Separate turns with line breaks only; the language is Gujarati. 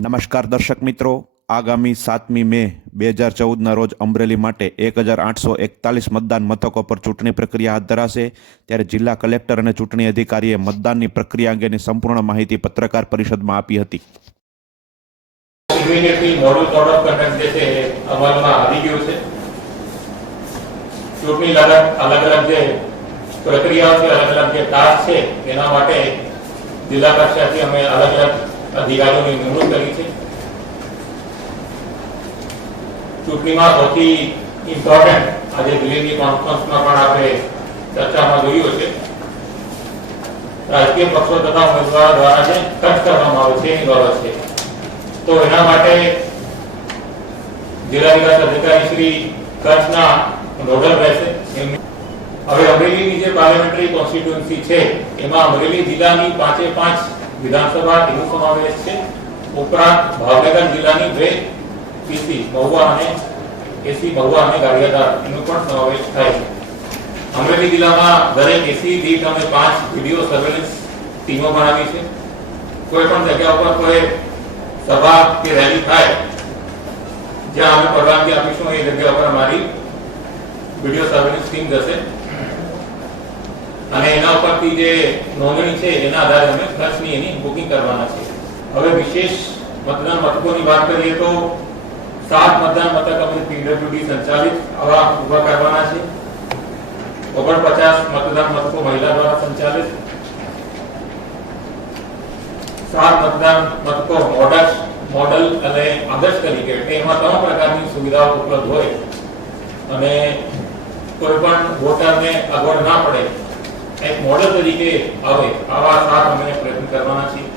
નમસ્કાર દર્શક મિત્રો. આગામી સાતમી મે બે હજાર ચૌદના રોજ અમરેલી માટે એક હજાર આઠસો એકતાલીસ મતદાન મથકો પર ચૂંટણી પ્રક્રિયા હાથ ધરાશે. ત્યારે જિલ્લા કલેક્ટર અને ચૂંટણી અધિકારીએ મતદાનની પ્રક્રિયા અંગેની સંપૂર્ણ માહિતી પત્રકાર પરિષદમાં આપી હતી.
ચૂંટણી લગત અલગ અલગ જે પ્રક્રિયાઓ છે, અલગ અલગ જે ટાસ્ક છે, એના માટે જિલ્લા કક્ષાથી અમે અલગ અલગ અધિકારીઓની નિમણૂક કરી છે. ચૂંટણીમાં સૌથી ઇમ્પોર્ટન્ટ આજે દિલ્હીની કોન્ફરન્સમાં પણ આપણે ચર્ચામાં જોયું છે રાજકીય પક્ષો તથા ઉમેદવારો દ્વારા જે ખર્ચ કરવામાં આવે છે, એની બાબત છે. તો એના માટે જિલ્લા વિકાસ અધિકારી શ્રી કચ્છના નોડલ રહેશે. હવે અમરેલીની જે પાર્લામેન્ટરી કોન્સ્ટિટ્યુન્સી છે, એમાં અમરેલી જિલ્લાની પાંચે પાંચ વિધાનસભા એનો સમાવેશ છે. ઉપરાંત ભાવનગર જિલ્લાની બે પીસી મહુવા અને એસી મહુવા અને ગારિયાધાર એનો પણ સમાવેશ થાય છે. અમરેલી જિલ્લામાં દરેક એસી દીઠ અમે પાંચ વીડિયો સર્વેલન્સ ટીમો બનાવી છે. કોઈ પણ જગ્યા ઉપર કોઈ સભા કે રેલી થાય, જ્યાં અમે પરવાનગી આપીશું, એ જગ્યા ઉપર અમારી વીડિયો સર્વેલન્સ ટીમ જશે. અને એના ઉપરથી જે નોંધણી છે એના આધારે અમે ખર્ચની એની બુકિંગ કરવાના છે. હવે વિશેષ મતદાન મથકોની વાત કરીએ તો સાત મતદાન મથક અમે પીડબ્લ્યુડી સંચાલિત આવા ઊભા કરવાના છે. ઓગણપચાસ મતદાન મથકો મહિલા દ્વારા સંચાલિત. સાત મતદાન મથકો મોડલ મોડલ અને આદર્શ તરીકે એમાં તમામ પ્રકારની સુવિધાઓ ઉપલબ્ધ હોય. અને કોઈ પણ વોટરને અગવડ ના પડે એક મોડલ તરીકે આવે. આવા સાત અમે પ્રયત્ન કરવાના છીએ.